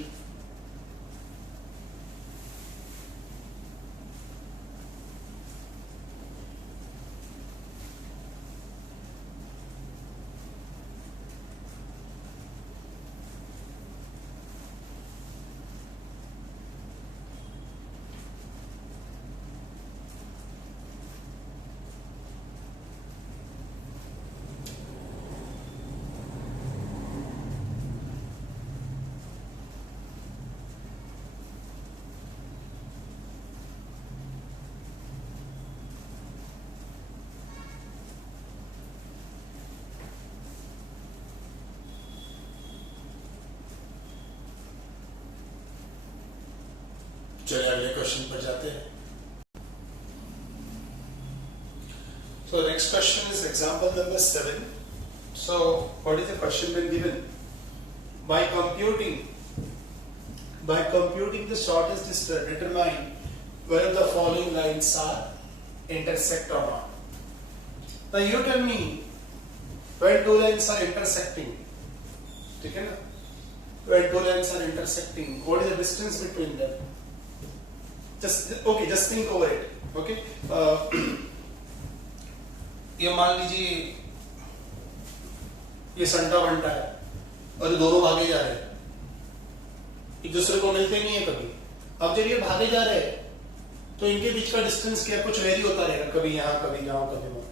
चलिए अगले क्वेश्चन पर जाते हैं. So next question is example number 7. So what is the question been given? By computing the shortest distance, determine whether the following lines are intersect or not. Now you tell me when two lines are intersecting. ठीक है ना? When two lines are intersecting, what is the distance between them? Just think over it. Okay. ये मान लीजिए ये संटा बंटा है और ये दोनों भागे जा रहे हैं, एक दूसरे को मिलते नहीं है कभी. अब जब ये भागे जा रहे हैं तो इनके बीच का डिस्टेंस क्या कुछ वेरी होता रहेगा, कभी यहाँ कभी यहाँ कभी वहां.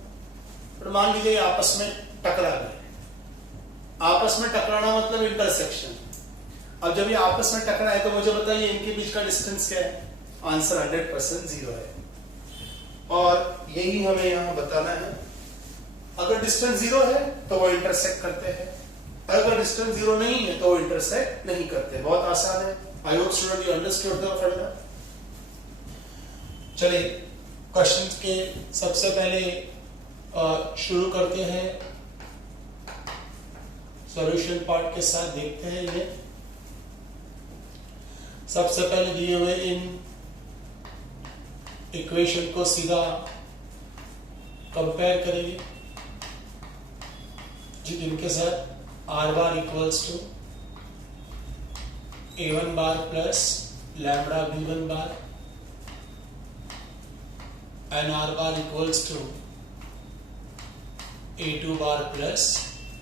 पर मान लीजिए आपस में टकरा गए. आपस में टकराना मतलब इंटरसेक्शन. अब जब ये आपस में टकराए तो मुझे बताइए इनके बीच का डिस्टेंस क्या है. आंसर 100% 0 है. और यही हमें यहाँ बताना है. अगर डिस्टेंस 0 है तो वो इंटरसेक्ट करते हैं, अगर डिस्टेंस 0 नहीं है तो वो इंटरसेक्ट नहीं करते. बहुत आसान है. I hope student you understood the फंडा. चलिए क्वेश्चन के सबसे पहले शुरू करते हैं सॉल्यूशन पार्ट के साथ. देखते हैं ये सबसे पहले दिए हुए इन इक्वेशन को सीधा कंपेयर करेंगे जिनके साथ r bar equals to a1 bar plus lambda b1 bar and r bar equals to a2 bar plus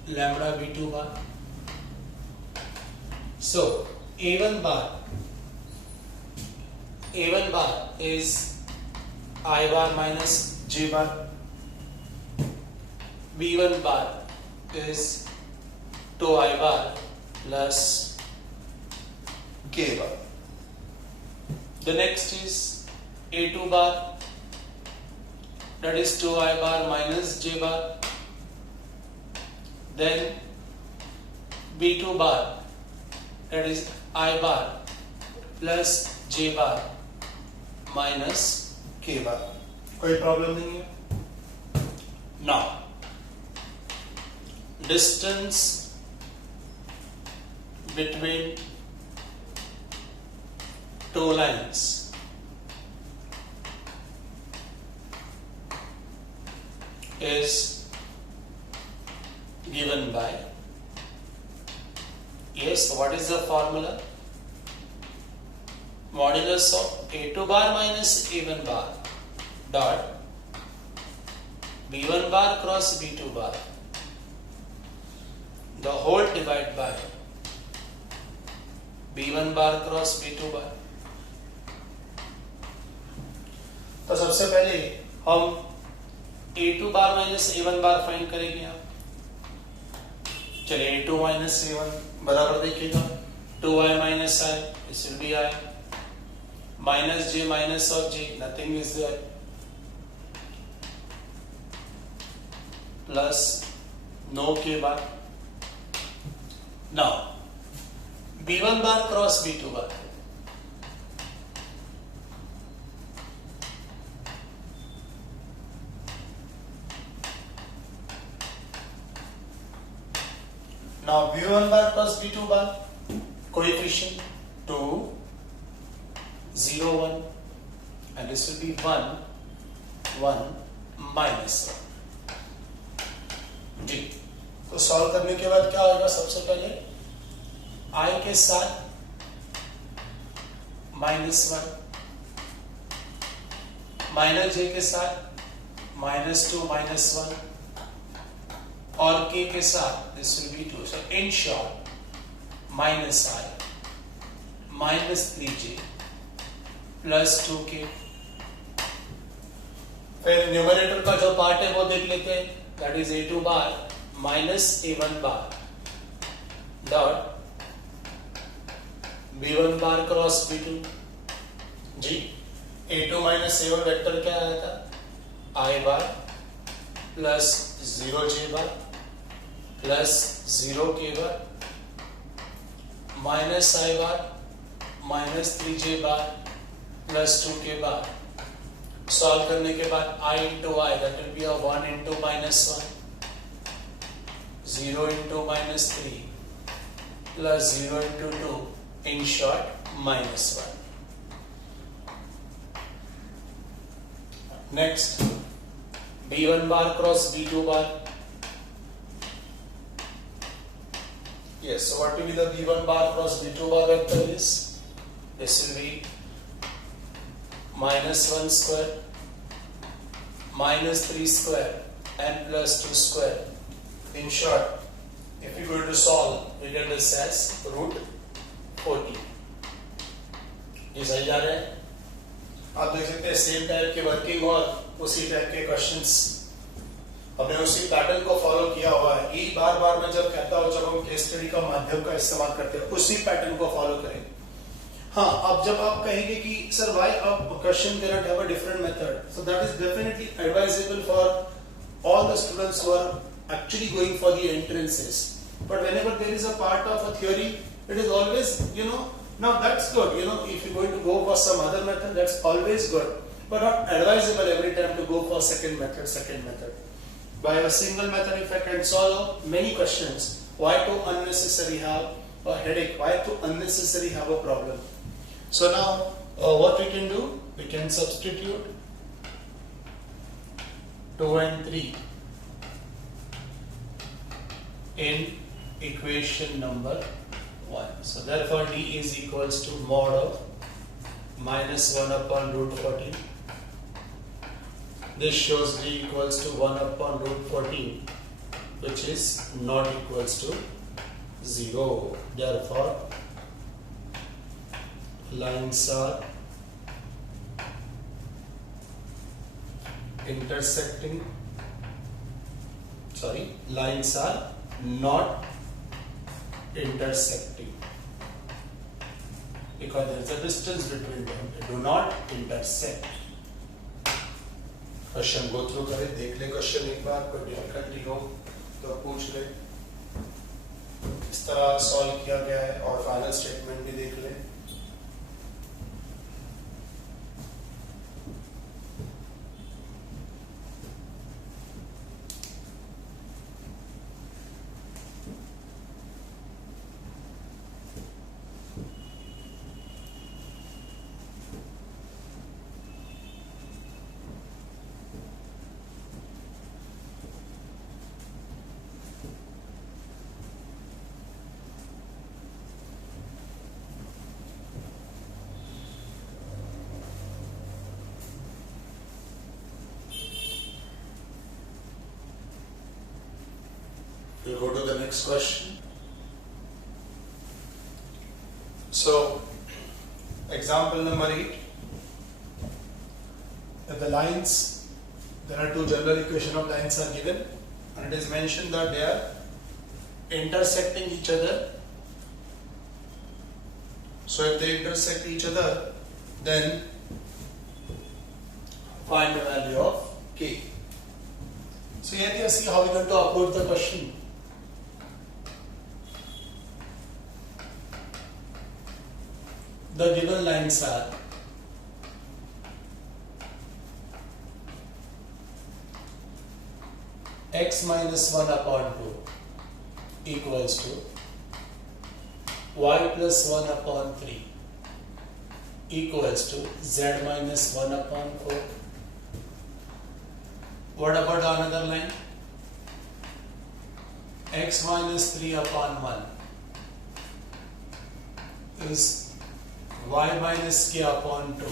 lambda b2 bar. So a1 बार is I bar minus j bar. b1 bar is 2i bar plus K bar. the next is a2 bar, that is 2i bar minus j bar. Then b2 bar, that is I bar plus j bar minus K bar. कोई problem नहीं है. now distance between two lines is given by, yes, what is the formula? Modulus of a2 bar minus a1 bar dot b1 bar cross b2 bar, the whole divided by b1 bar cross b2 bar. तो सबसे पहले हम a2 बार minus a1 बार find करेंगे. आप चलिए a2 minus a1 बराबर देखिएगा 2i minus I, this will be I, minus j minus of j, nothing is there, plus no k bar. Now b1 bar cross b2 bar, now b1 bar plus b2 bar coefficient 2 0 1 and this will be 1 1 minus 1 जी. तो solve करने के बाद क्या होगा, सबसे पहले I के साथ -1 माइनस j के साथ -2 -1 और k के साथ this will be 2. So in short minus I minus 3j plus 2k. फिर न्यूमरेटर का जो पार्ट है वो देख लेते हैं, that is a2 bar minus a1 bar dot b1 bar cross b2 ji. a2 minus a1 vector क्या आया था, I bar plus 0j bar plus 0k bar minus I bar minus 3j bar plus 2 के बाद solve करने के बाद I into I, that will be a 1 into minus 1, 0 into minus 3 plus 0 into 2, in short minus 1. Next, B1 bar cross B2 bar. Yes, so what will be the B1 bar cross B2 bar vector is? This will be minus 1 square, minus 3 square, and plus 2 square. In short, if we go to solve, we get this as root 40. ये सही जा रहे हैं? आप देख सकते हैं same type के वर्किंग और उसी टाइप के क्वेश्चंस हमने उसी पैटर्न को फॉलो किया हुआ है। ये बार बार मैं जब कहता हूँ, जब हम केस स्टडी का माध्यम का इस्तेमाल करते हैं, उसी पैटर्न को फॉलो करें। हाँ, अब जब आप कहेंगे कि sir why a question cannot have a different method, so that is definitely advisable for all the students who are actually going for the entrances. But whenever there is a part of a theory, it is always, now that's good, if you're going to go for some other method, that's always good. But not advisable every time to go for second method. By a single method, if I can solve many questions, why to unnecessarily have a headache? Why to unnecessarily have a problem? So now, what we can do? We can substitute 2 and 3 in equation number 1. So therefore D is equals to mod of minus 1 upon root 14. This shows D equals to 1 upon root 14, which is not equals to 0. Therefore lines are lines are not intersecting because there is a distance between them. They do not intersect. Question go through करें, देख ले question एक बार, कोई difficulty हो तो पूछ ले। इस तरह सॉल्व किया गया है और फाइनल स्टेटमेंट भी देख ले। We'll go to the next question. So, example number 8. That the lines, there are two general equation of lines are given, and it is mentioned that they are intersecting each other. So, if they intersect each other, then find the value of k. So, here you see how we are going to approach the question. The given lines are x minus 1 upon 2 equals to y plus 1 upon 3 equals to z minus 1 upon 4. What about another line? X minus 3 upon 1 is y minus k upon 2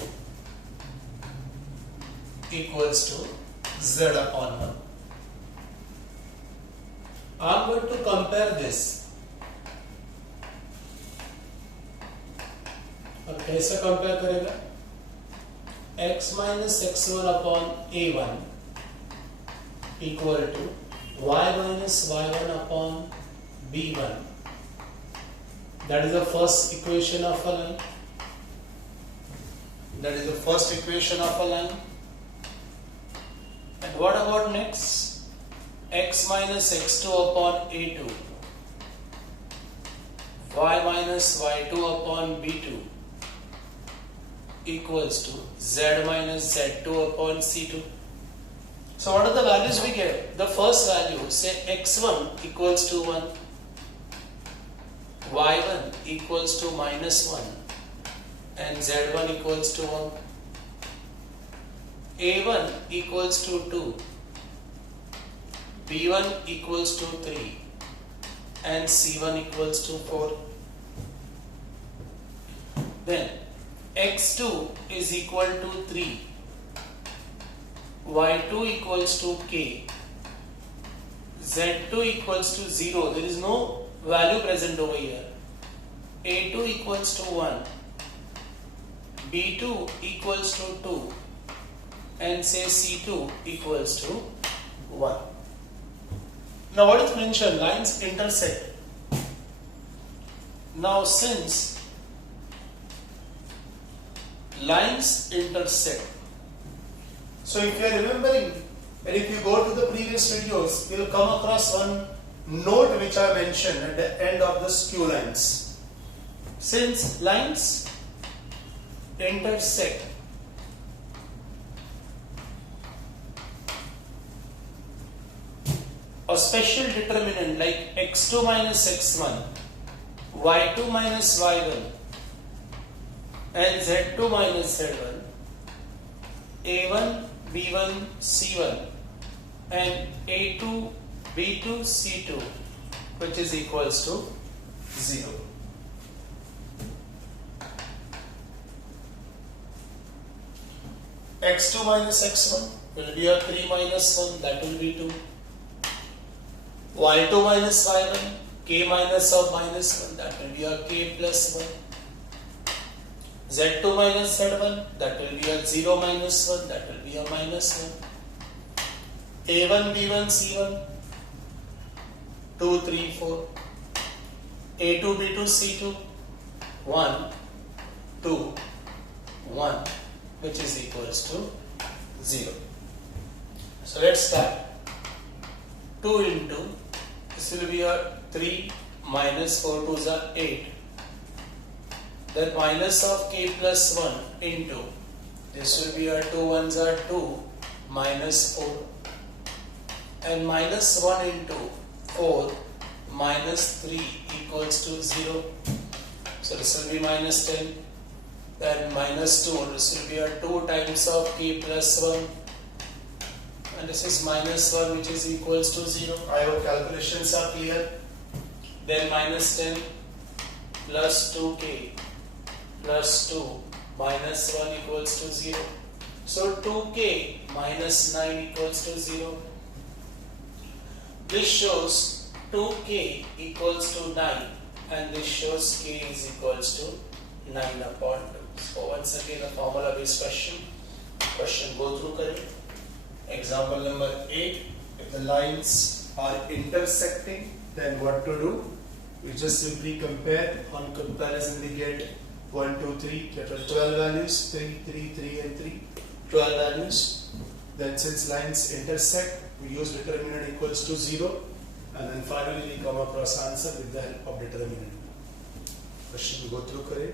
equals to z upon 1. I am going to compare this. और कैसे compare करेगा? x minus x1 upon a1 equal to y minus y1 upon b1. That is the first equation of a line. That is the first equation of a line. And what about next? X minus x2 upon a2, y minus y2 upon b2 equals to z minus z2 upon c2. So what are the values we get? The first value, say x1 equals to 1, y1 equals to minus 1, and z1 equals to 1. A1 equals to 2, B1 equals to 3, and C1 equals to 4. Then x2 is equal to 3, y2 equals to k, z2 equals to 0, there is no value present over here, a2 equals to 1, b2 equals to 2, and say c2 equals to 1. Now what is mentioned? Lines intersect. Now since lines intersect, so if you are remembering, and if you go to the previous videos, you will come across one note which I mentioned at the end of the skew lines. Since lines intersect, a special determinant like x2 minus x1, y2 minus y1, and z2 minus z1, a1, b1, c1, and a2, b2, c2, which is equals to 0. x2 minus x1 will be a 3 minus 1, that will be 2. y2 minus y1, k minus of minus 1, that will be a k plus 1. z2 minus z1, that will be a 0 minus 1, that will be a minus 1. a1, b1, c1, 2, 3, 4. a2, b2, c2, 1, 2, 1, which is equals to 0. So let's start. 2 into, this will be a 3 minus 4 2s are 8. Then minus of k plus 1 into, this will be a 2 1s are 2 minus 4. And minus 1 into 4 minus 3 equals to 0. So this will be minus 10. Then minus 2, this will be a 2 times of k plus 1. And this is minus 1, which is equals to 0. I hope calculations are clear. Then minus 10 plus 2k plus 2 minus 1 equals to 0. So 2k minus 9 equals to 0. This shows 2k equals to 9, and this shows k is equals to 9 upon 2. So once again a formula based question. Question go through करें. Example number 8. If the lines are intersecting, then what to do? We just simply compare. On comparison we get 1, 2, 3, total 12 values, 3, 3, 3 and 3, 12 values. Then since lines intersect, we use determinant equals to 0, and then finally we come across answer with the help of determinant. Question go through करें.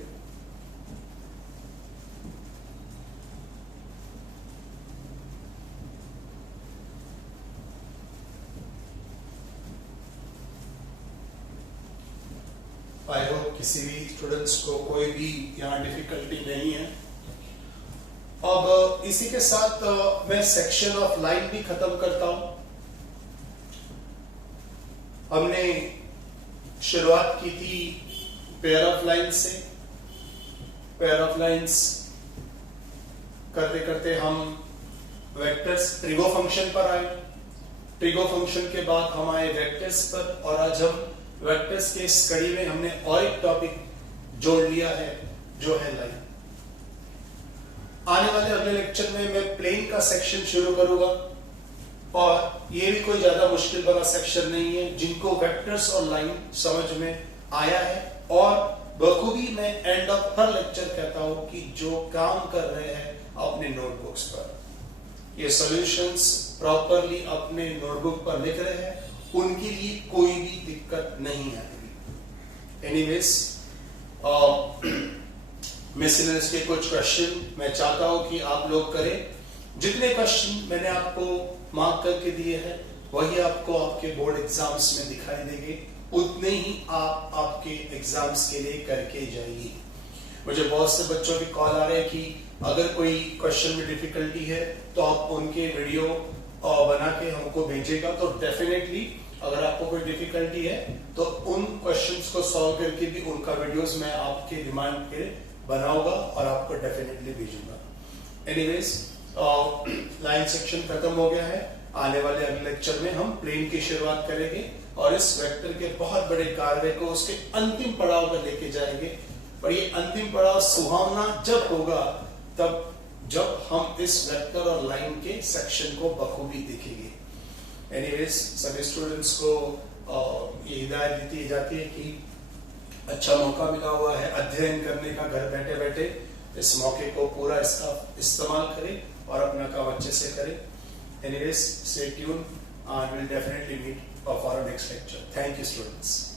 I hope किसी भी students को कोई भी यहाँ difficulty नहीं है. अब इसी के साथ मैं सेक्शन ऑफ लाइन भी खत्म करता हूं. हमने शुरुआत की थी पेयर ऑफ लाइंस से. पेयर ऑफ लाइंस करते करते हम वेक्टर्स ट्रिगो फंक्शन पर आए. ट्रिगो फंक्शन के बाद हम आए वेक्टर्स पर, और आज हम वेक्टर्स के इस कड़ी में हमने और एक टॉपिक जोड़ लिया है जो है लाइन. आने वाले अगले लेक्चर में मैं प्लेन का सेक्शन शुरू करूंगा, और ये भी कोई ज्यादा मुश्किल वाला सेक्शन नहीं है. जिनको वेक्टर्स और लाइन समझ में आया है, और बखूबी मैं एंड ऑफ हर लेक्चर कहता हूं कि जो काम कर रहे हैं अपने नोटबुक्स पर, ये सॉल्यूशंस प्रॉपरली अपने नोटबुक पर लिख रहे हैं, उनके लिए कोई भी दिक्कत नहीं आएगी. एनीवेज मिसलेनियस के कुछ क्वेश्चन मैं चाहता हूं कि आप लोग करें। जितने क्वेश्चन मैंने आपको मार्क करके दिए हैं वही आपको आपके बोर्ड एग्जाम्स में दिखाई देंगे, उतने ही आप आपके एग्जाम्स के लिए करके जाइए। मुझे बहुत से बच्चों के कॉल आ रहे हैं कि अगर कोई क्वेश्चन में डिफिकल्टी है तो आप उनके वीडियो बना के हमको भेजेगा, तो डेफिनेटली अगर आपको कोई डिफिकल्टी है तो उन क्वेश्चंस को सॉल्व करके भी उनका वीडियोस मैं आपके डिमांड पे बनाऊंगा और आपको डेफिनेटली भेजूंगा। एनीवेज, लाइन सेक्शन खत्म हो गया है। आने वाले अगले लेक्चर में हम प्लेन की शुरुआत करेंगे और इस वेक्टर के बहुत बड़े कार्य को उसके अंतिम पड़ाव पर लेके जाएंगे। पर ये अंतिम पड़ाव सुहावना जब होगा तब जब हम इस वेक्टर और लाइन के सेक्शन को बखूबी देखेंगे। एनीवेज, सभी स्टूडेंट्स को ये हिदायत दी जाती है कि अच्छा मौका मिला हुआ है अध्ययन करने का घर बैठे बैठे, इस मौके को पूरा इसका इस्तेमाल करें और अपना काम अच्छे से करें। Anyways, stay tuned and we'll definitely meet for our next lecture. Thank you, students.